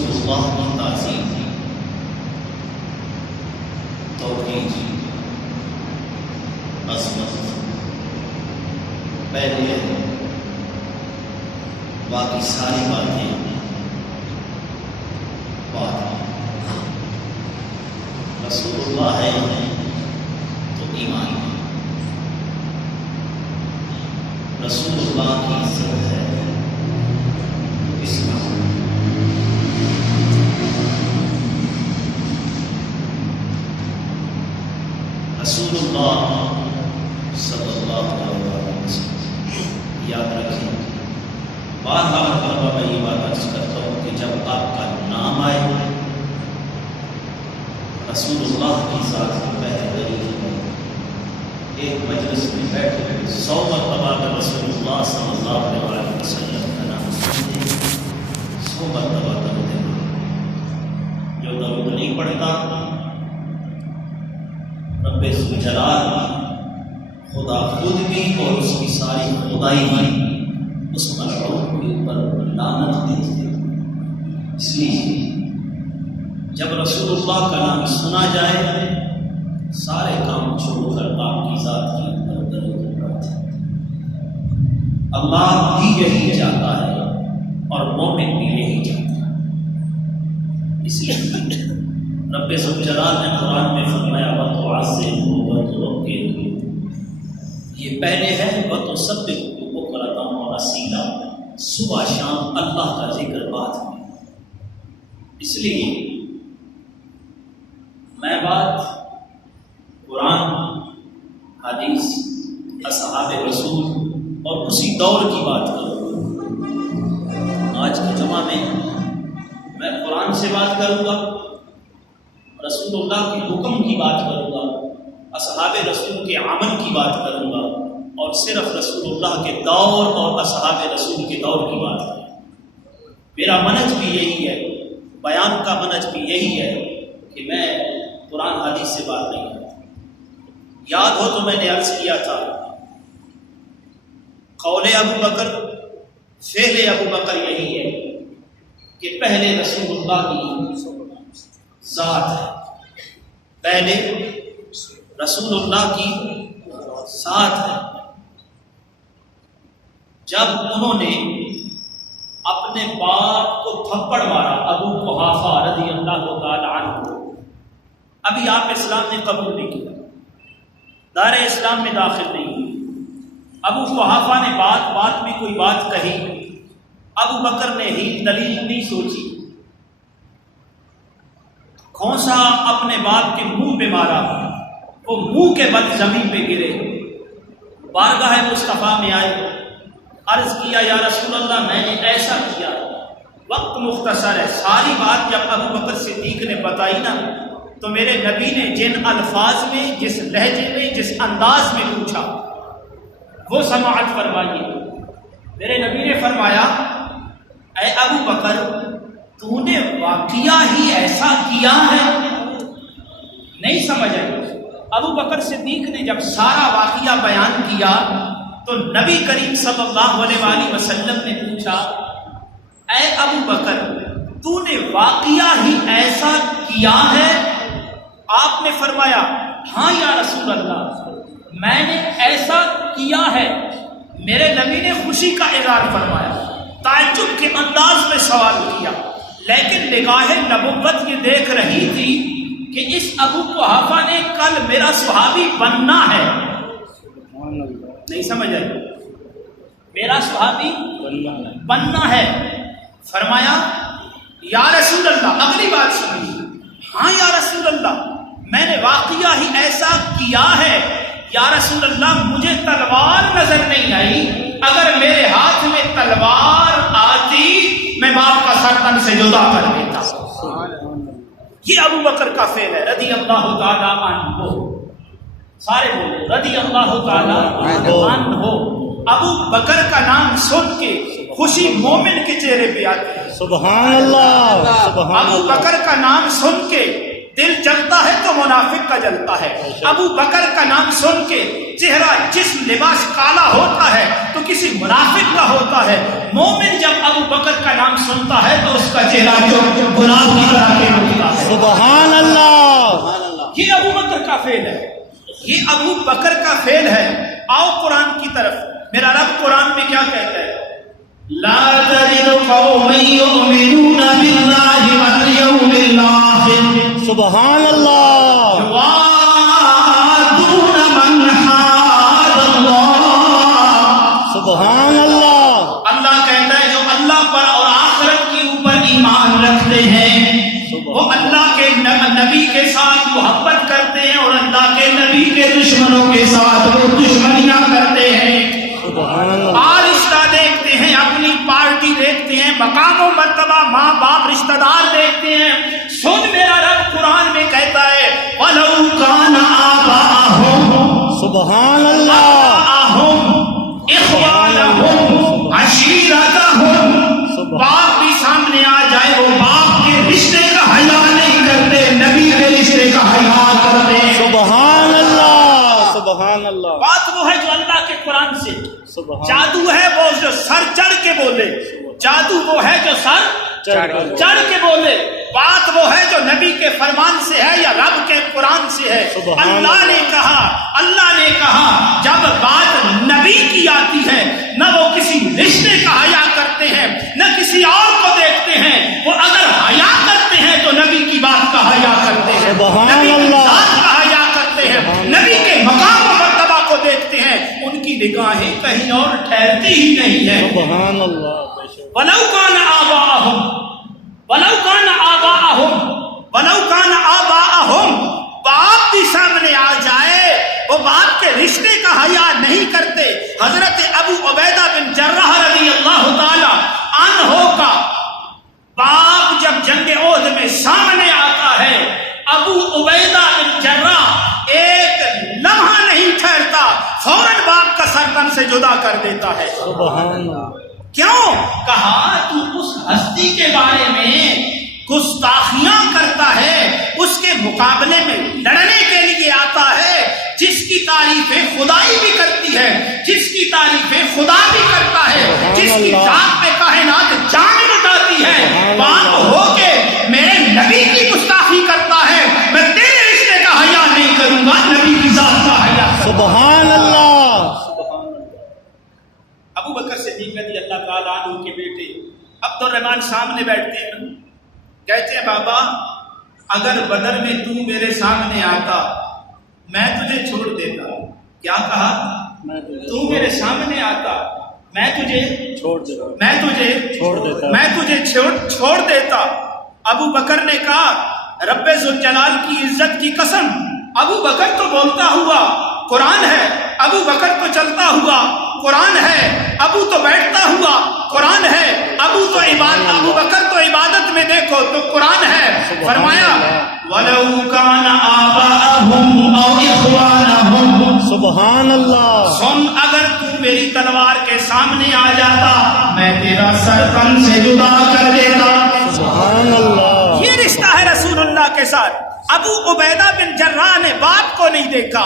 رسول اللہ کی تعظیم، توقیر، عظمت پہلے باقی ساری باتیں بعد۔ رسول اللہ ہے تو ایمان، رسول اللہ کی عزت ہے تو اسلام۔ رسول اللہ صلی اللہ علیہ وسلم، یاد رکھیں بارہا مرتبہ میں یہ بات عرض کرتا ہوں کہ جب آپ کا نام آئے رسول اللہ کی ذات کی پہلے ایک مجلس میں بیٹھے 100 مرتبہ اگر رسول اللہ صلی اللہ علیہ وسلم کا نام سنتے 100 مرتبہ درود پڑھتے۔ جو درود نہیں پڑھتا رب ذوالجلال خدا خود بھی اور اس کی ساری خدائی بھی اس ملعون کے اوپر لعنت دیتی ہے۔ اس لیے جب رسول اللہ کا نام سنا جائے سارے کام چھوڑ کر آپ کی ذات کی اوپر درود پڑھتے ہیں۔ اللہ بھی یہی چاہتا ہے اور مومن بھی یہی چاہتا ہے۔ اس لیے رب ذوالجلال نے قرآن میں فرمایا وَتُعَزِّرُهُ وَتُوَقِّرُهُ، یہ پہلے ہے وَتُسَبِّحُهُ بُكْرَةً وَأَصِيلًا، صبح شام اللہ کا ذکر بعد میں۔ اس لیے میں بات قرآن، حدیث، اصحاب رسول اور اسی دور کی بات کروں۔ آج کے جمعہ میں قرآن سے بات کروں گا، رسول اللہ کے حکم کی بات کروں گا، اصحاب رسول کے عمل کی بات کروں گا، اور صرف رسول اللہ کے دور اور اصحاب رسول کے دور کی بات کروں گا۔ میرا منہج بھی یہی ہے، بیان کا منہج بھی یہی ہے کہ میں قرآن حدیث سے بات نہیں کرتا۔ یاد ہو تو میں نے عرض کیا تھا قول ابو بکر فعل ابو بکر یہی ہے کہ پہلے رسول اللہ کی ذات ہے، پہلے رسول اللہ کی ذات ہے۔ جب انہوں نے اپنے باپ کو تھپڑ مارا ابو قحافہ رضی اللہ تعالی عنہ، ابھی آپ اسلام نے قبول نہیں کیا، دار اسلام میں داخل نہیں ہوئے۔ ابو قحافہ نے بات میں کوئی بات کہی، ابو بکر نے ہی دلیل نہیں سوچی، کھونسا اپنے باپ کے منہ پہ مارا، وہ منہ کے بل زمین پہ گرے، بارگاہ مصطفیٰ میں آئے، عرض کیا یا رسول اللہ میں نے ایسا کیا۔ وقت مختصر ہے، ساری بات جب ابو بکر صدیق نے بتائی نا تو میرے نبی نے جن الفاظ میں، جس لہجے میں، جس انداز میں پوچھا وہ سماعت فرمائیے۔ میرے نبی نے فرمایا اے ابو بکر تو نے واقعہ ہی ایسا کیا ہے؟ نہیں سمجھ آئی۔ ابو بکر صدیق نے جب سارا واقعہ بیان کیا تو نبی کریم صلی اللہ علیہ وآلہ وسلم نے پوچھا اے ابو بکر تو نے واقعہ ہی ایسا کیا ہے؟ آپ نے فرمایا ہاں یا رسول اللہ میں نے ایسا کیا ہے۔ میرے نبی نے خوشی کا اظہار فرمایا، تعجب کے انداز میں سوال کیا، لیکن نگاہ نبوت یہ دیکھ رہی تھی کہ اس ابو قحافہ نے کل میرا صحابی بننا ہے۔ نہیں سمجھ آئی؟ میرا صحابی بننا ہے۔ فرمایا یا رسول اللہ، اگلی بات سنیے، ہاں یا رسول اللہ میں نے واقعہ ہی ایسا کیا ہے۔ یا رسول اللہ مجھے تلوار نظر نہیں آئی، اگر میرے ہاتھ میں تلوار آتی میں باپ کا سر تن سے جدا کر دیتا۔ یہ ابو بکر کا فعل ہے رضی اللہ تعالیٰ عنہ، سارے بولے رضی اللہ تعالیٰ عنہ۔ ابو بکر کا نام سن کے خوشی مومن کے چہرے پہ آتی ہے، سبحان اللہ، سبحان ابو بکر کا نام سن کے دل جلتا ہے تو منافق کا جلتا ہے۔ ابو بکر کا نام سن کے چہرہ جسم لباس کالا ہوتا ہے تو کسی منافق کا ہوتا ہے۔ مومن جب ابو بکر کا نام سنتا ہے تو اس کا چہرہ جو گلاب کی طرح کے ہوتا ہے. سبحان اللہ. یہ ابو بکر کا فعل ہے, یہ ابو بکر کا فعل ہے. آؤ قرآن کی طرف. میرا رب قرآن میں کیا کہتا ہے؟ لا تجد قوما يؤمنون بالله واليوم الآخر سبحان اللہ. يوادون من حاد الله. سبحان اللہ. اللہ کہتا ہے جو اللہ پر اور آخرت کے اوپر ایمان رکھتے ہیں وہ اللہ کے نبی کے ساتھ محبت کرتے ہیں اور اللہ کے نبی کے دشمنوں کے ساتھ وہ دشمنیاں کرتے ہیں. اور رشتہ دیکھتے ہیں, اپنی پارٹی دیکھتے ہیں, مقام و مرتبہ, ماں باپ, رشتہ دار دیکھتے ہیں. سن میرا رب قرآن میں کہتا ہے وَلَوْ كَانَ آبَاءُهُمْ سبحان اللہ. إِخْوَانَهُمْ عَشِيرَتَهُمْ. باپ بھی سامنے آ جائے وہ باپ کے رشتے کا حیا نہیں کرتے, نبی کے رشتے کا حیا کرتے ہیں. سبحان اللہ. سبحان اللہ. بات وہ ہے جو اللہ کے قرآن سے. سبحان. جادو ہے وہ جو سر چڑھ کے بولے, جادو وہ ہے جو سر چڑھ کے بولے. بات وہ ہے جو نبی کے فرمان سے ہے یا رب کے قرآن سے ہے. اللہ نے کہا جب بات نبی کی آتی ہے نہ وہ کسی رشتے کا حیا کرتے ہیں نہ کسی اور کو دیکھتے ہیں. وہ اگر حیا کرتے ہیں تو نبی کی بات کا حیا کرتے ہیں, نبی کی ذات کا حیا کرتے ہیں, نبی کے مقام و مرتبہ کو دیکھتے ہیں. ان کی نگاہیں کہیں اور ٹھہرتی ہی نہیں ہے. سبحان اللہ. وَلَوْ كَانَ آبَاءُهُمْ وَلَوْ كَانَ آبَاءُهُمْ وَلَوْ كَانَ آبَاءُهُمْ. باپ بھی سامنے آ جائے وہ باپ کے رشتے کا حیا نہیں کرتے. حضرت ابو عبیدہ بن جراح رضی اللہ تعالی عنہ کا باپ جب جنگ احد میں سامنے آتا ہے, ابو عبیدہ بن جراح ایک لمحہ نہیں ٹھہرتا, فوراً باپ کا سر سے جدا کر دیتا ہے. سبحان اللہ. کیوں؟ کہا تو اس ہستی کے بارے میں گستاخیاں کرتا ہے, اس کے مقابلے میں لڑنے کے لیے آتا ہے جس کی تعریفیں خدائی بھی کرتی ہے, جس کی تعریفیں خدا بھی کرتا ہے, جس کی ذات پہ کائنات جان لٹاتی ہے. باپ ہو کے میرے نبی کی گستاخی کرتا ہے, میں تیرے رشتے کا حیا نہیں کروں گا, نبی کی ذات کا حیا. سبحان اللہ. ابو بکر صدیق رضی اللہ تعالیٰ عنہ کے بیٹے عبد الرحمن سامنے بیٹھتے ہیں, کہتے ہیں بابا اگر بدر میں تو میرے سامنے آتا میں تجھے چھوڑ دیتا. کیا کہا؟ تو میرے سامنے آتا میں تجھے چھوڑ دیتا. ابو بکر نے کہا رب ذوالجلال کی عزت کی قسم, ابو بکر تو بولتا ہوا قرآن ہے, ابو بکر تو چلتا ہوا قرآن ہے, ابو تو بیٹھتا ہوا قرآن ہے, ابو بکر تو عبادت میں دیکھو تو قرآن ہے. فرمایا وَلَوْ كَانَ آبَاءُهُمْ أَوْ إِخْوَانَهُمْ. سبحان اللہ. سن اگر تو میری تلوار کے سامنے آ جاتا میں تیرا سر تن سے جدا کر دیتا. سبحان اللہ. یہ رشتہ ہے رسول اللہ کے ساتھ. ابو عبیدہ بن جراح نے باپ کو نہیں دیکھا,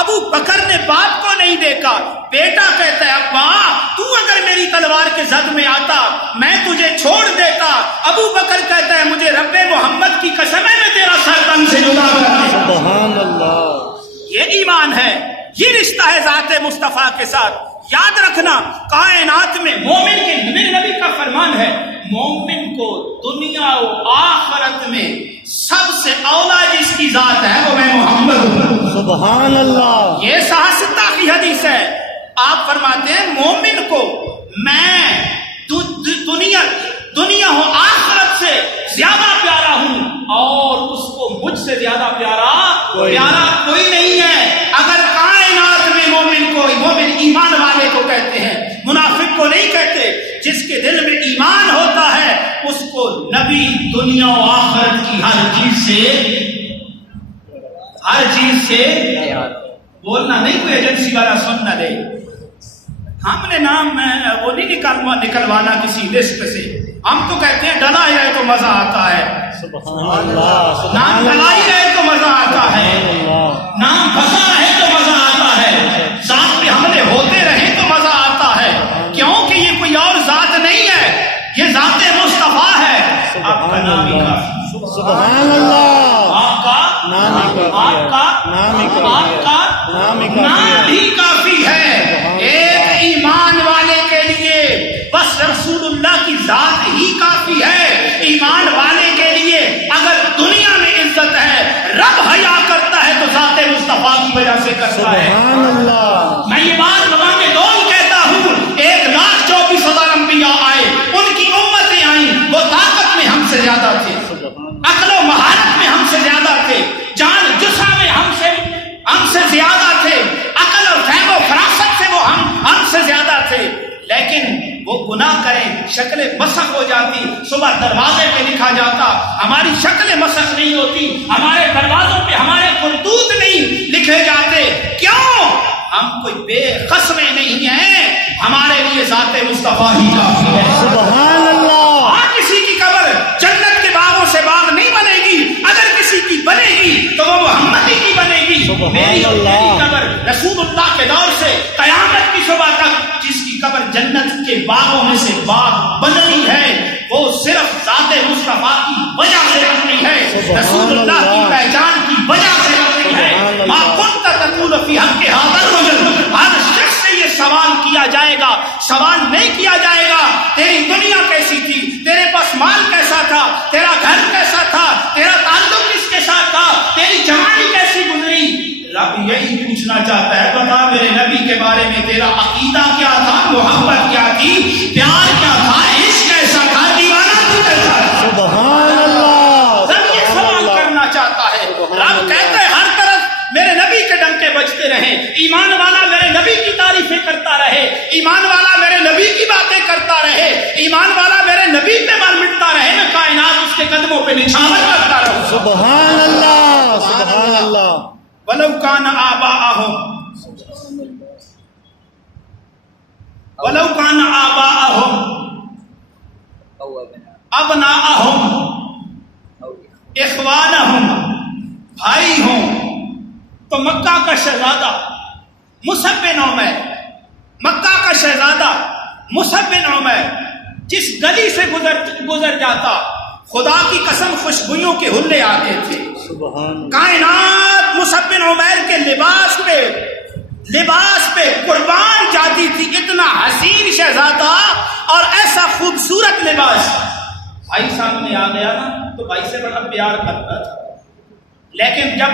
ابو بکر نے باپ کو نہیں دیکھا. بیٹا کہتا ہے ابا تو اگر میری تلوار کے زد میں آتا میں تجھے چھوڑ دیتا. ابو بکر کہتا ہے مجھے رب محمد کی قسم ہے میں تیرا سر تن سے جدا کر دیتا. سبحان اللہ. یہ ایمان ہے, یہ رشتہ ہے ذات مصطفیٰ کے ساتھ. یاد رکھنا کائنات میں مومن کے میرے نبی کا فرمان ہے مومن کو دنیا و آخرت میں سب سے اولا جس کی ذات ہے وہ میں محمد ہوں. سبحان اللہ. یہ صحاح کی حدیث ہے. آپ فرماتے ہیں مومن کو میں دنیا و آخرت سے زیادہ پیارا ہوں اور اس کو مجھ سے زیادہ پیارا کوئی نہیں ہے. اگر کائنات میں مومن ایمان والے کو کہتے ہیں, منافق کو نہیں کہتے. جس کے دل میں ایمان ہوتا ہے اس کو نبی دنیا و آخرت کی ہر چیز سے بولنا نہیں, کوئی ایجنسی والا سن نہ دے. ہم نے نام وہ نہیں نکلوانا کسی لسٹ سے. ہم تو کہتے ہیں ڈلا ہی رہے تو مزہ آتا ہے. سبحان اللہ. نام ڈلا ہی رہے تو مزہ آتا ہے, نام پھنسا رہے تو مزہ آتا ہے, ذات پہ حملے ہوتے رہے تو مزہ آتا ہے. کیونکہ یہ کوئی اور ذات نہیں ہے, یہ ذات سبحان اللہ آپ کا نام ہی کافی ہے، آپ کا نام ہی کافی آپ ہے، کا نام ہی کافی نام ہے۔ ہی کافی ہے۔ ایک ایمان والے کے لیے بس رسول اللہ کی ذات ہی کافی ہے۔ ایمان والے کے لیے اگر دنیا میں عزت ہے، رب حیا کرتا ہے تو ذات مصطفیٰ کی وجہ سے کرتا ہے۔ سبحان اللہ میں یہ بات مقام دول کہتا ہوں، 1,24,000 انبیاء آئے، ان کی امتیں آئیں، وہ طاقت میں ہم سے زیادہ تھے، عقل و مہارت میں ہم سے زیادہ تھے، جان جسا میں ہم سے زیادہ تھے، عقل اور فہم و فراست سے وہ ہم سے زیادہ تھے، لیکن وہ گناہ کریں شکل مسخ ہو جاتی۔ صبح دروازے پہ لکھا جاتا، ہماری شکل مسخ نہیں ہوتی، ہمارے دروازوں پہ ہمارے خطوط نہیں لکھے جاتے۔ کیوں؟ ہم کوئی بے قسمیں نہیں ہیں، ہمارے لیے ذات مصطفیٰ ہی کافی ہے۔ سبحان اللہ ہاں، کسی کی قبر جنت کے باغوں سے باغ نہیں بنے گی، اگر کسی کی بنے گی تو وہ محمدی کی بنے گی۔ سبحان میری اور اللہ۔ تیری قبر رسول اللہ کے دور سے قیامت کی صبح تک جس کی قبر جنت کے باغوں میں سے باغ بننی ہے، وہ صرف ذات مصطفیٰ کی وجہ سے بننی ہے، سبحان رسول اللہ کی اللہ۔ پہچان کی وجہ سے بننی ہے۔ سبحان اللہ۔ ما كنت تقول في حق هذا الرجل، ہر شخص سے یہ سوال کیا جائے گا، سوال نہیں کیا جائے گا تیری دنیا کیسی تھی، تیرے پاس مال کیسا تھا، تیرا گھر کیسا تھا، تیرا تعلق کس کے ساتھ تھا، تیری جوانی کیسی گزری۔ رب یہی پوچھنا چاہتا ہے، بتا میرے نبی کے بارے میں تیرا عقیدہ کیا تھا، محبت کیا تھی، پیار کیا تھا، عشق کیسا تھا، دیوانہ تو کیسا تھا۔ سبحان اللہ رب یہ سوال کرنا چاہتا ہے۔ رب کہتا ہے ہر طرف میرے نبی کے ڈنکے بجتے رہیں، ایمان والا میرے نبی کی تعریفیں کرتا رہے، ایمان والا میرے نبی کی باتیں کرتا رہے، ایمان والا میرے نبی پہ مر مٹتا رہے، میں کائنات اس کے قدموں پہ نچھاور کرتا رہوں۔ سبحان اللہ سبحان اللہ وَلَوْ كَانَ آبَاءَهُمْ وَلَوْ كَانَ آبَاءَهُمْ أَبْنَاءَهُمْ إِخْوَانَهُمْ، بھائی ہوں تو مکہ کا شہزادہ مصعب بن عمیر، مکہ کا شہزادہ مصعب بن عمیر جس گلی سے گزر جاتا، خدا کی قسم خوشبوئیوں کے حلے آتے تھے۔ سبحان کائنات مصعب بن عمیر کے لباس پہ قربان جاتی تھی، اتنا حسین شہزادہ اور ایسا خوبصورت لباس۔ بھائی سامنے آ گیا نا تو بھائی سے بڑا پیار کرتا تھا، لیکن جب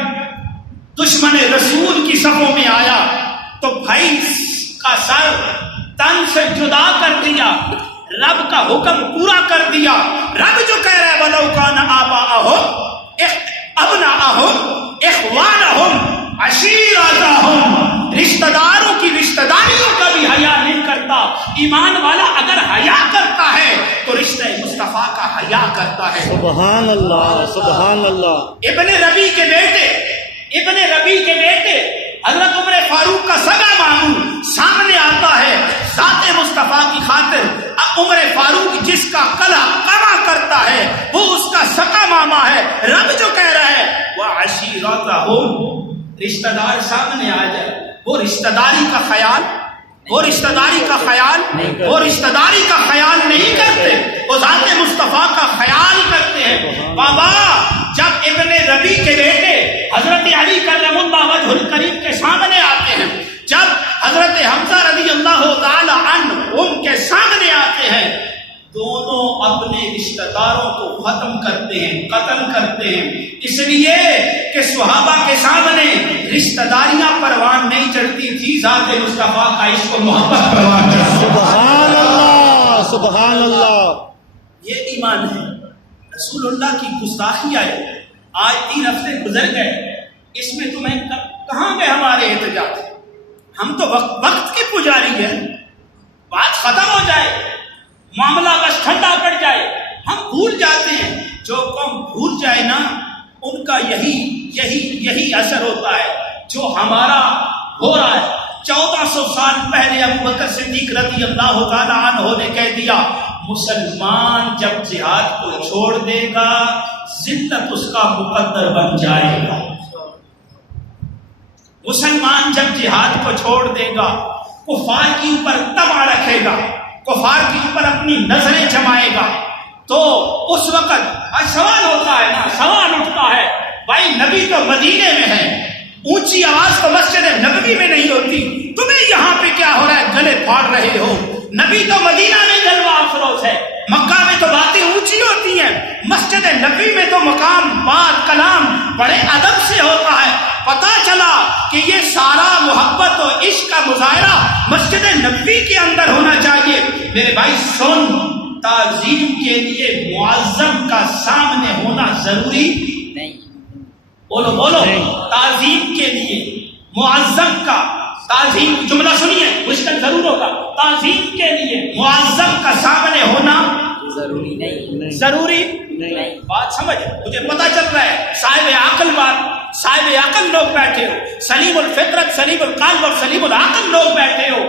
دشمن رسول کی صفوں میں آیا تو بھائی کا سر تن سے جدا کر دیا، رب کا حکم پورا کر دیا۔ رب جو کہہ رہا ہے وَلَوْ كَانَ آبَاءَهُمْ أَبْنَاءَهُمْ إِخْوَانَهُمْ عَشِيرَتَهُمْ، رشتہ داروں کی رشتہ داریوں کا بھی حیا نہیں کرتا۔ ایمان والا اگر حیا کرتا ہے تو رشتہ مصطفیٰ کا حیا کرتا ہے۔ سبحان اللہ سبحان اللہ ابن ربی کے بیٹے حضرت عمر فاروق کا سگا ماموں سامنے آتا ہے ذات مصطفیٰ کی خاطر۔ عمر فاروق جس کا کلا کما کرتا ہے وہ اس کا سگا ماما ہے۔ رب جو کہہ رہا ہے وہ عشیرتہم، رشتہ دار سامنے آ جائے، وہ رشتہ داری کا خیال نہیں کرتے، وہ ذات مصطفیٰ کا خیال کرتے ہیں۔ بابا جب ابن ربی کے بیٹے حضرت علی کرم اللہ وجہ الکریم کے سامنے آتے ہیں، جب حضرت حمزہ رضی اللہ تعالی عنہ ان کے سامنے آتے ہیں، دونوں اپنے رشتہ داروں کو ختم کرتے ہیں، قتل کرتے ہیں، اس لیے کہ صحابہ کے سامنے رشتہ داریاں پروان نہیں چڑھتی تھی، ذات مصطفیٰ کا عشق و محبت پروان چڑھتی۔ سبحان اللہ سبحان اللہ یہ ایمان ہے۔ رسول اللہ کی گستاخی آئے، آج 3 ہفتے گزر گئے، اس میں تمہیں کہاں گئے ہمارے احتجاج؟ ہم تو وقت کے پجاری ہیں، بات ختم ہو جائے، معاملہ بس ٹھنڈا پڑ جائے، ہم بھول جاتے ہیں۔ جو قوم بھول جائے نا ان کا یہی اثر ہوتا ہے جو ہمارا ہو رہا ہے۔ 1400 سال پہلے ابو بکر صدیق رضی اللہ تعالی عنہ نے کہہ دیا، مسلمان جب جہاد کو چھوڑ دے گا ذلت اس کا مقدر بن جائے گا۔ مسلمان جب جہاد کو چھوڑ دے گا، کفار کے اوپر طمع رکھے گا، کفار کے اوپر اپنی نظریں جمائے گا، تو اس وقت سوال ہوتا ہے نا، سوال اٹھتا ہے بھائی نبی تو مدینے میں ہے، اونچی آواز تو مسجد نبوی میں نہیں ہوتی، تمہیں یہاں پہ کیا ہو رہا ہے، گلے پھاڑ رہے ہو؟ نبی تو مدینہ میں جلوہ افروز ہے، مکہ میں تو باتیں اونچی ہوتی ہیں، مسجد نبوی میں تو مقام بات کلام بڑے ادب سے ہوتا ہے۔ پتا چلا کہ یہ سارا محبت و عشق کا مظاہرہ مسجد نبوی کے اندر ہونا چاہیے۔ میرے بھائی سن، تعظیم کے لیے معظم کا سامنے ہونا ضروری نہیں، بولو بولو، تعظیم کے لیے معظم کا، تعظیم جملہ سنیے مشکل ضرور ہوگا، تعظیم کے لیے معظم کا سامنے ہونا ضروری نہیں، ضروری نہیں۔ بات سمجھ، مجھے پتا چل رہا ہے صاحب عقل صاحب عقل لوگ بیٹھے ہو، سلیم الفطرت سلیم القلب اور سلیم العقل لوگ بیٹھے ہو،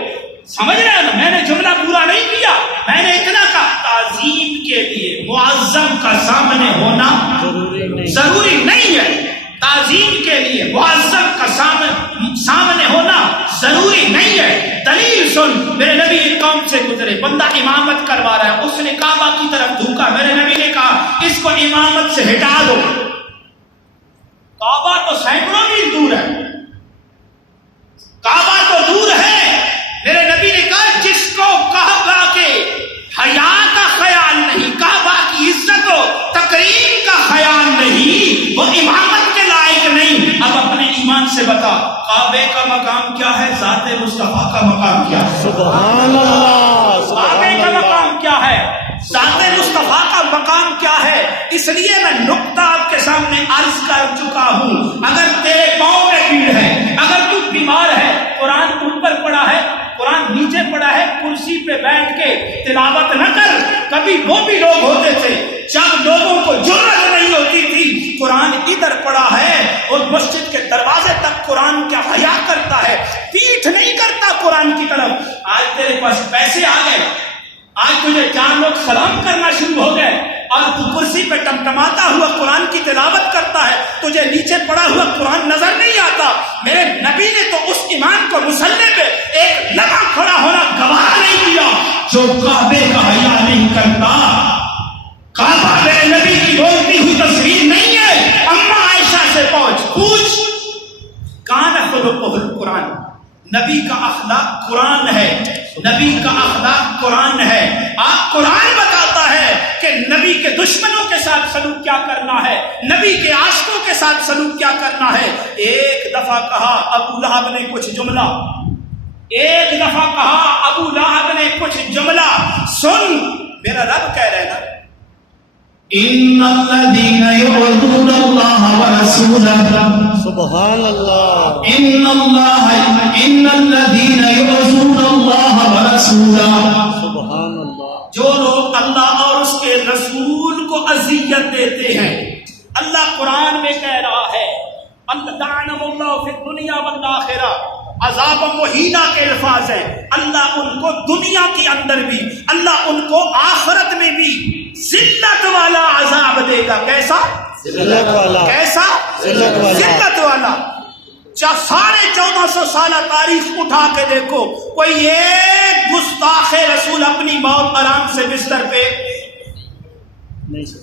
سمجھ رہے ہیں؟ میں نے جملہ پورا نہیں کیا، میں نے اتنا کہا تعظیم کے لیے معظم کا سامنے ہونا ضروری نہیں ہے، تعظیم کے لیے معظم کا سامنے ہونا ضروری نہیں ہے۔ دلیل سن، میرے نبی ایک قوم سے گزرے، بندہ امامت کروا رہا ہے، اس نے کعبہ کی طرف دھوکا، میرے نبی نے کہا اس کو امامت سے ہٹا دو۔ کعبہ تو سینکڑوں میل دور ہے، کعبہ تو دور ہے، میرے نبی نے کہا جس کو کعبہ کے حیا کا خیال نہیں، کعبہ کی عزت و تکریم کا خیال نہیں، وہ امامت کے لائق نہیں۔ اب اپنے ایمان سے بتا، کعبے کا مقام کیا ہے، ذات مصطفیٰ کا مقام کیا ہے؟ سبحان اللہ، کعبے کا مقام کیا ہے، ذات مصطفیٰ کا مقام کیا ہے؟ اس لیے میں نقطہ آپ کے سامنے عرض کر چکا ہوں، اگر تیرے پاؤں میں پیڑ ہے، اگر تو بیمار ہے، قرآن اوپر پڑا ہے، قرآن نیچے پڑا ہے، کرسی پہ بیٹھ کے تلاوت نہ کر۔ کبھی وہ بھی لوگ ہوتے تھے جب لوگوں کو جرأت نہیں ہوتی تھی، قرآن ادھر پڑا ہے اور مسجد کے دروازے تک قرآن کا حیا کرتا ہے، پیٹھ نہیں کرتا قرآن کی طرف۔ آج تیرے پاس پیسے آ گئے، آج تجھے 4 لوگ سلام کرنا شروع ہو گئے اور تو کرسی پہ ٹمٹماتا ہوا قرآن کی تلاوت کرتا ہے، تجھے نیچے پڑا ہوا قرآن نظر نہیں آتا۔ میرے نبی نے تو اس ایمان کو مسلح پہ ایک لمحہ کھڑا ہونا گوارا نہیں کیا جو کعبے کا حیا نہیں کرتا۔ کعبہ میرے نبی کی بولتی ہوئی تصویر نہیں ہے، اما عائشہ سے پوچھ کان خلقہ القرآن، نبی کا اخلاق قرآن ہے، نبی کا اخلاق قرآن ہے۔ آپ قرآن بتاتا ہے کہ نبی کے دشمنوں کے ساتھ سلوک کیا کرنا ہے، نبی کے عاشقوں کے ساتھ سلوک کیا کرنا ہے۔ ایک دفعہ کہا ابو لہب نے کچھ جملہ، ایک دفعہ کہا ابو لہب نے کچھ جملہ، سن میرا رب کہہ رہے نا، ان الذين يؤذون الله ورسوله سبحان اللہ، ان الذين يؤذون الله ورسوله، سبحان اللہ، جو لوگ اللہ اور اس کے رسول کو اذیت دیتے ہیں، اللہ قرآن میں کہہ رہا ہے لعنهم اللہ فی الدنیا والآخرہ، عذاب مہینہ کے الفاظ ہیں، اللہ ان کو دنیا کے اندر بھی، اللہ ان کو آخرت میں بھی ذلت والا عذاب دے گا۔ کیسا؟ ذلت والا، کیسا؟ ذلت والا، ذلت والا۔ 1450 سالہ تاریخ اٹھا کے دیکھو، کوئی ایک گستاخ رسول اپنی موت آرام سے بستر پہ نہیں سر،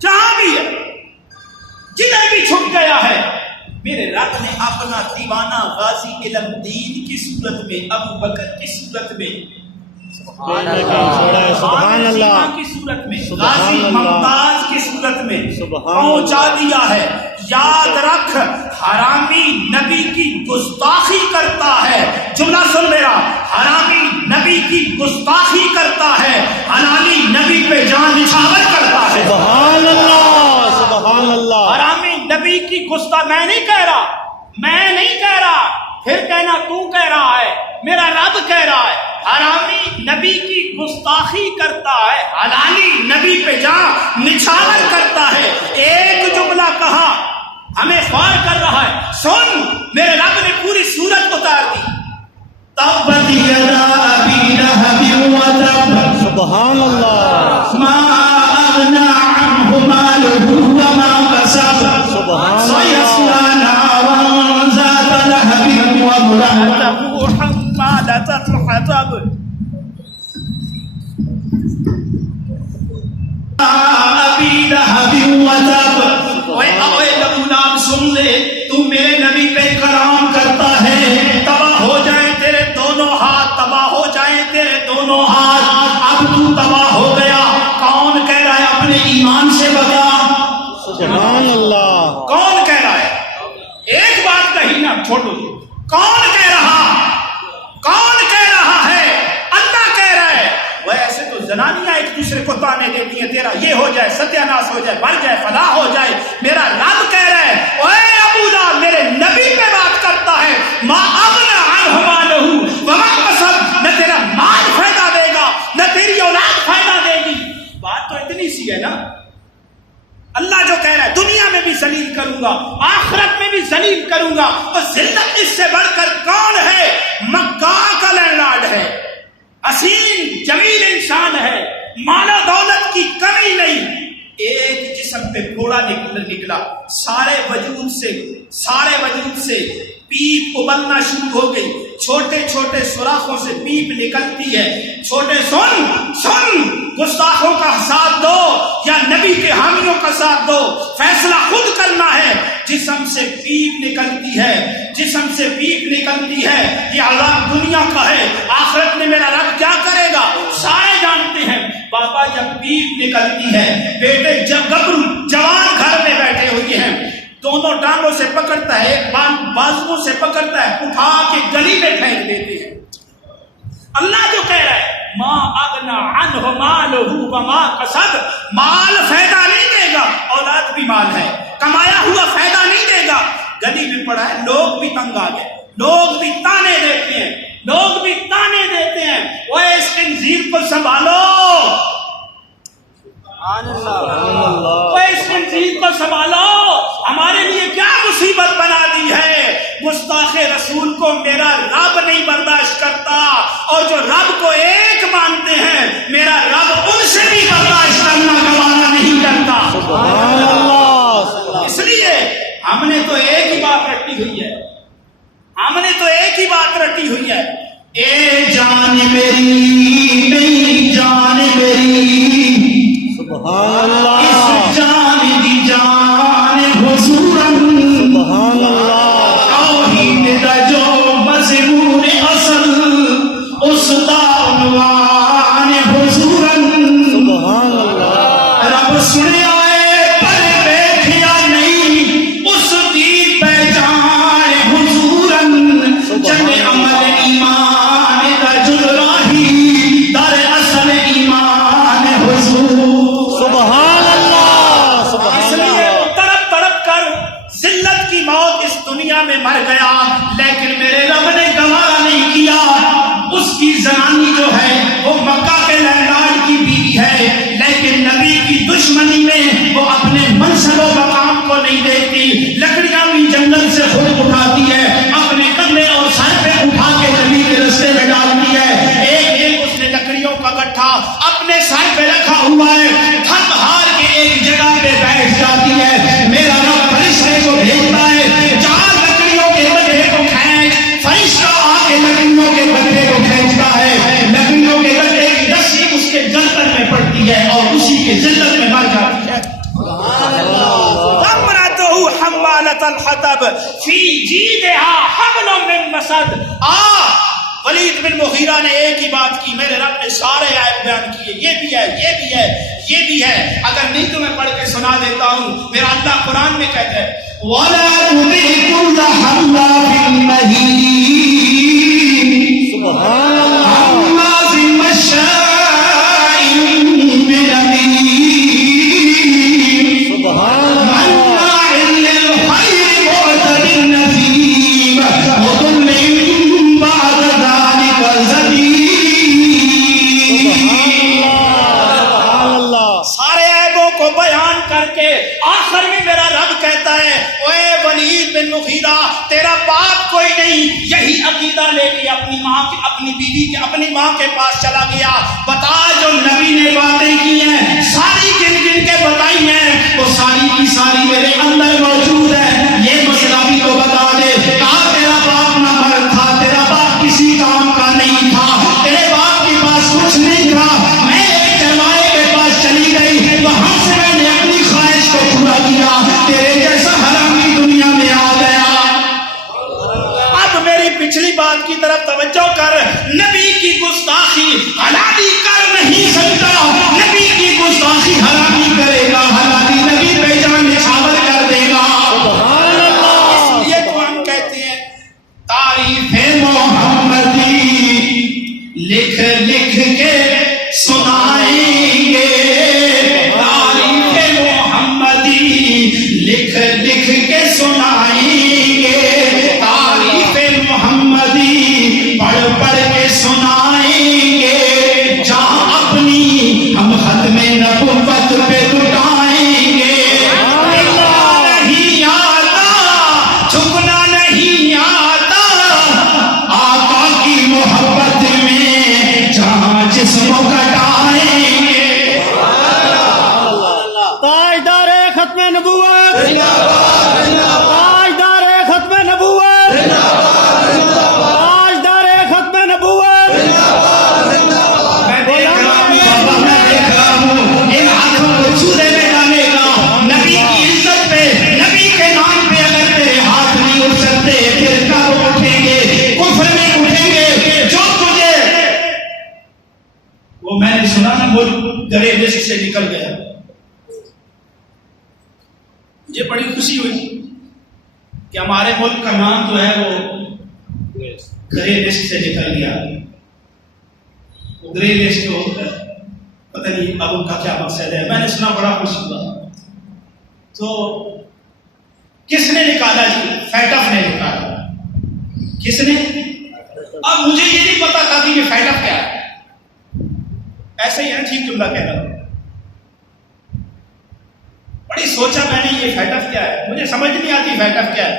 جہاں بھی ہے، جدھر بھی چھپ گیا ہے، میرے رب نے اپنا دیوانہ غازی علم دین کی صورت میں، ابو بکر کی صورت میں، سبحان اللہ کی صورت میں، سبحان غازی اللہ، ممتاز کی صورت میں سبحان پہنچا دیا ہے۔ یاد رکھ، حرامی نبی کی گستاخی کرتا ہے، جملہ سن میرا، حرامی نبی کی گستاخی کرتا ہے، حلالی نبی پہ جان نچھاور کرتا ہے۔ سبحان اللہ، سبحان اللہ، حرامی نبی کی گستاخی، میں نہیں کہہ رہا، میں نہیں کہہ رہا، پھر کہنا تو کہہ رہا ہے، میرا رب کہہ رہا ہے، حرامی نبی کی گستاخی کرتا ہے، حلالی نبی پہ جان نچھاور کرتا ہے۔ ایک جملہ کہا، ہمیں خوار کر رہا ہے، سن میرے رب نے پوری سورت اتار دی، تبت یدا ابی لہب وتب، سبحان اللہ، ما اغنی عنہ مالہ وما کسب، سبحان سیصلی اللہ، نارا ذات لہب وامرأتہ حمالۃ الحطب۔ تباہ ہو جائیں تیرے دونوں ہاتھ، اب تو تباہ ہو گیا۔ کون کہہ رہا ہے اپنے ایمان سے بچا؟ سبحان اللہ، کون کہہ رہا ہے؟ ایک بات کہی نا، چھوڑو، کون کہہ رہا؟ کون کہہ رہا ہے؟ اللہ کہہ رہا ہے۔ وہ ایسے تو زنانیاں ایک دوسرے کو تانے دیتی ہیں، تیرا یہ ہو جائے، ستیہ ناش ہو جائے، مر جائے، فلاح ہو جائے۔ میرا رب کہہ رہا ہے، اے ابو لہب میرے نبی پہ بات کرتا ہے، ما اغنی عنہ مالہ وما کسب، نہ تیرا مال فائدہ دے گا نہ تیری اولاد فائدہ دے گی۔ بات تو اتنی سی ہے نا۔ اللہ جو کہہ رہا ہے دنیا میں بھی ذلیل کروں گا، آخرت میں بھی ذلیل کروں گا، اور ذلت اس سے بڑھ کر کون ہے؟ مکہ کا لینڈ لارڈ ہے، حسین جمیل انسان ہے، مال و دولت کی کمی نہیں، ایک جسم پہ پھوڑا نکلا، سارے وجود سے پیپ ابلنا شروع ہو گئی، چھوٹے چھوٹے سوراخوں سے پیپ نکلتی ہے۔ چھوٹے سن گستاخوں کا ساتھ دو یا نبی کے حامیوں کا ساتھ دو، فیصلہ خود کرنا ہے۔ جسم سے پیپ نکلتی ہے، یہ عذاب دنیا کا ہے، آخرت میں میرا رب کیا کرے گا سارے جانتے ہیں۔ بابا جب پیپ نکلتی ہے، بیٹے جب گبرو جوان گھر میں بیٹھے ہوئے ہیں، دونوں ٹانگوں سے پکڑتا ہے، ایک بازوؤں سے پکڑتا ہے، اٹھا کے گلی میں پھینک دیتے ہیں۔ اللہ جو کہہ رہا ہے ما اغنی عنہ مالہ وما کسب، مال فائدہ نہیں دے گا، اولاد بھی مال ہے، کمایا ہوا فائدہ نہیں دے گا۔ گلی میں پڑا ہے، لوگ بھی تنگ آ گئے، لوگ بھی تانے دیتے ہیں، وہ اس خنزیر کو سنبھالو، وہ اس خنزیر کو سنبھالو، ہمارے لیے کیا مصیبت بنا دی ہے۔ گستاخ رسول کو میرا رب نہیں برداشت کرتا، اور جو رب کو ایک مانتے ہیں میرا رب ان سے بھی برداشت کرنا گوارا نہیں کرتا۔ سبحان اللہ، اس لیے ہم نے تو ایک ہی بات رٹی ہوئی ہے، اے جان میری نئی جان میری، سبحان اللہ، اس جان دی جان حضورن، سبحان اللہ، توحید دا جو مضمون اصل اس دا عنوان حضورن، سبحان اللہ، رب سنیا ہے پر بیٹھیا نہیں، اس دی پہچان حضورن، جن عمل ایمان دا جراحی در اصل ایمان حضور۔ سبحان اللہ، اس سبحان لیے وہ اللہ، تڑپ تڑپ کر ذلت کی موت اس دنیا میں مر گیا، لیکن میرے رب نے گوارا نہیں کیا۔ اس کی زنانی جو ہے وہ مکہ کے لینڈارڈ کی بیوی ہے، لیکن نبی کی دشمنی میں وہ اپنے منصب و مقام کو نہیں دیتی، لکڑیاں بھی جنگل سے خود اٹھاتی ہے، اپنے کندھے اور سر پہ اٹھا کے نبی کے رستے میں ڈالتی ہے۔ ایک اس نے لکڑیوں کا گٹھا اپنے سر پہ رکھا ہوا ہے، تھک ہار کے ایک جگہ پہ بیٹھ جاتی ہے۔ میرا رب فرشتے کو بھیجتا ہے، چار لکڑیوں کے گٹھے کو کھینچ، فرشتہ آ کے لکڑیوں کے گٹھے کو کھینچتا ہے، لکڑیوں کے گٹھے کی رسی اس کے گردن میں پڑتی ہے اور اسی کے ذلت میں مر جاتی ہے۔ امرأته حمالة الحطب في جيدها حبل من مسد۔ ولید بن مغیرہ نے ایک ہی بات کی، میرے رب نے سارے آیت بیان کیے، یہ بھی ہے، اگر نہیں تو میں پڑھ کے سنا دیتا ہوں۔ میرا اللہ قرآن میں کہتا ہے وَلَا تُطِعْ كُلَّ حَلَّافٍ مَّهِينٍ، سبحان اللہ، ہمازٍ مشاءٍ بنمیم، سبحان اللہ، مناع للخير معتد نثيم، عتل بعد ذلك زنيم۔ سبحان اللہ، سارے عیبوں کو بیان کر کے آخر میں میرا رب کہتا ہے اے ولید بن مغیرہ تیرا باپ کوئی نہیں، یہی عقیدہ لے کے اپنی ماں کے پاس چلا گیا۔ بتا جو نبی نے باتیں کی ہیں ساری گن کے بتائی ہیں، وہ ساری کی ساری میرے اندر موجود ہے، یہ مسئلہ بھی تو بتا دے۔ کہا تیرا باپ نہ مرد تھا، تیرا باپ کسی کام کا نہیں تھا، تیرے باپ کے پاس کچھ نہیں تھا، میں ایک چرواہے کے پاس چلی گئی، وہاں سے میں نے اپنی خواہش کو پورا کیا، تیرے جیسا حرامی دنیا میں آ گیا۔ اب میری پچھلی بات کی طرف توجہ کر، نبی کی لکھ لکھ کے سنائیں گے تاریخ محمدی، لکھ لکھ کے سنائیں گے تاریخ محمدی، پڑھ پڑھ کے سنائیں گے جہاں اپنی ہم ختم نبوت پہ لٹائیں گے۔ نہیں آتا جھکنا نہیں آتا آقا کی محبت میں جہاں جسم کٹائیں گے۔ تاجدار ختم نبوت، تاجدار ختم نبوت، تاجدار ختم نبوت۔ میں دیکھ رہا ہوں بابا، میں دیکھ رہا ہوں ان ہاتھوں کو چولہے میں ڈالے گا نبی کی عزت پہ، نبی کے نام پہ اگر تیرے ہاتھ نہیں اٹھ سکتے پھر کب اٹھیں گے؟ کفر میں اٹھیں گے جو تجھے وہ میں نے سنا نا ملک گرے رزق سے نکل گیا، مجھے بڑی خوشی ہوئی کہ ہمارے ملک کا نام جو ہے وہ گرے لسٹ سے نکل گیا۔ وہ گرے لسٹ جو پتہ نہیں اب ان کا کیا مقصد ہے، میں نے سنا بڑا خوش ہوا۔ تو کس نے نکالا جی؟ فیٹف نے نکالا۔ کس نے؟ اب مجھے یہ نہیں پتا تھا کہ یہ فیٹف کیا ہے، ایسے ہی ہے ٹھیک جملہ کہنا، بڑی سوچا میں نے یہ فیٹف کیا ہے، مجھے سمجھ نہیں آتی فیٹف کیا ہے۔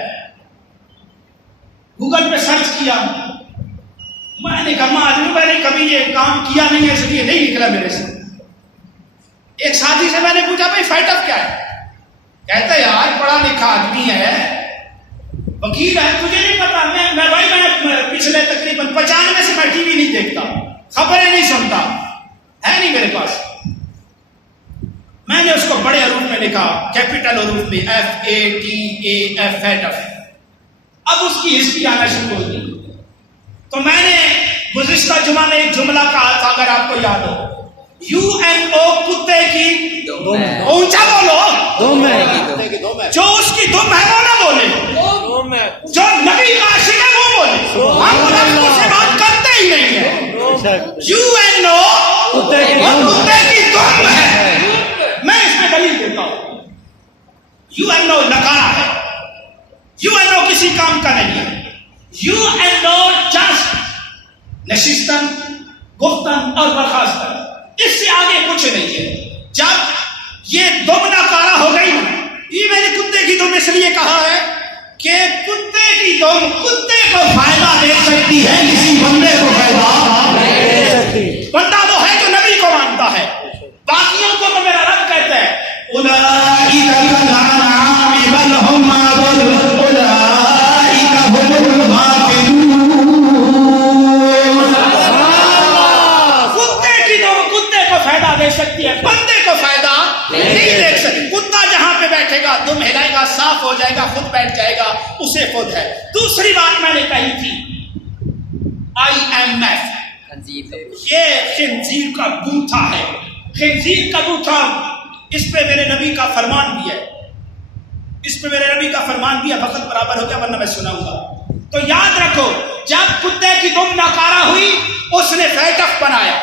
گوگل پہ سرچ کیا، میں نے کہا آدمی میں نے کبھی یہ کام کیا نہیں ہے اس لیے نہیں نکلا میرے سے۔ ایک ساتھی سے میں نے پوچھا بھائی فیٹف کیا ہے؟ کہتا ہے یار پڑھا لکھا آدمی ہے، وکیل ہے، تجھے نہیں پتا؟ میں بھائی میں پچھلے تقریباً 95 سے میں ٹی وی نہیں دیکھتا، خبریں نہیں سنتا، ہے نہیں میرے پاس۔ میں نے اس کو بڑے حروف میں لکھا، کیپٹل حروف میں FATAF فیٹف۔ اب اس کی ہسٹری آنا شروع ہو گئی۔ تو میں نے گزشتہ جمعہ میں ایک جملہ کہا تھا اگر آپ کو یاد ہو، UNO کتے کی اونچا بولو، جو اس کی دم ہے وہ نہ بولے، جو نبی کا عاشق ہے وہ بولے، ہم لفظوں سے بات کرتے ہی نہیں ہیں۔ UNO کتے کی دم ہے، میں اس میں دلیل دیتا ہوں۔ UNO نکارا ہے، UNO کسی کام کا نہیں ہے، UNO جسٹ نشستن گفتن اور برخاستن، اس سے آگے کچھ نہیں ہے۔ جب یہ دم ناکارہ ہو گئی، یہ میں نے کتے کی دم اس لیے کہا ہے کہ کتے کی دم کتے کو فائدہ دے سکتی ہے، کسی بندے کو فائدہ نہیں دے سکتی۔ بندہ وہ ہے جو نبی کو مانتا ہے، باقیوں کو تو میرا رب کہتا ہے اولئک کالانعام بل هم اضل اولئک هم الغافلون۔ کتے کی دم کتے کو فائدہ دے سکتی ہے، بندے کو فائدہ نہیں دے سکتی۔ کتا جہاں پہ بیٹھے گا دم ہلائے گا، صاف ہو جائے گا، خود بیٹھ جائے گا، اسے خود ہے۔ دوسری بات میں نے کہی تھی IMF، یہ خنزیر کا بوتھا ہے، خنزیر کا بوتھا، اس پہ میرے نبی کا فرمان بھی ہے، اس پہ میرے نبی کا فرمان بھی ہے۔ وقت برابر ہو گیا ورنہ میں سناؤں گا۔ تو یاد رکھو جب کتے کی دم ناکارہ ہوئی اس نے فیٹف بنایا۔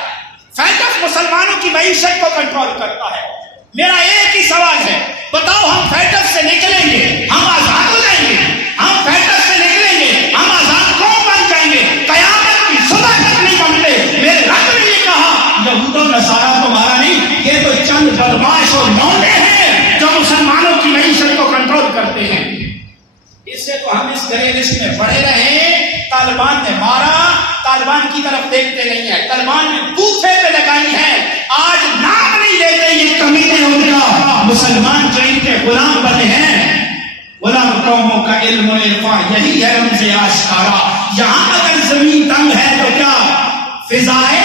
فیٹف مسلمانوں کی معیشت کو کنٹرول کرتا ہے۔ میرا ایک ہی سوال ہے، بتاؤ ہم فیٹف سے نکلیں گے ہم آزاد ہو جائیں گے؟ ہم فیٹف سے نکلیں گے ہم آزاد کون بن جائیں گے؟ قیامت کی صبح تک نہیں بنتے۔ میرے رب نے یہ کہا یہود و نصارہ تمہارا نہیں، یہ تو چند بدماش اور لونڈے ہیں جو مسلمانوں کی معیشت کو کنٹرول کرتے ہیں۔ اس سے تو ہم اس گرے لسٹ میں پڑے رہے۔ طالبان نے مارا، طالبان کی طرف دیکھتے نہیں ہیں، طالبان نے بوتھے پہ لگائی ہے، آج نام نہیں لیتے یہ کمینے ان کا۔ مسلمان جو ان کے غلام بنے ہیں، غلام قوموں کا علم و عرفان یہی ہے رمز آشکارا۔ یہاں اگر زمین تنگ ہے تو کیا فضائے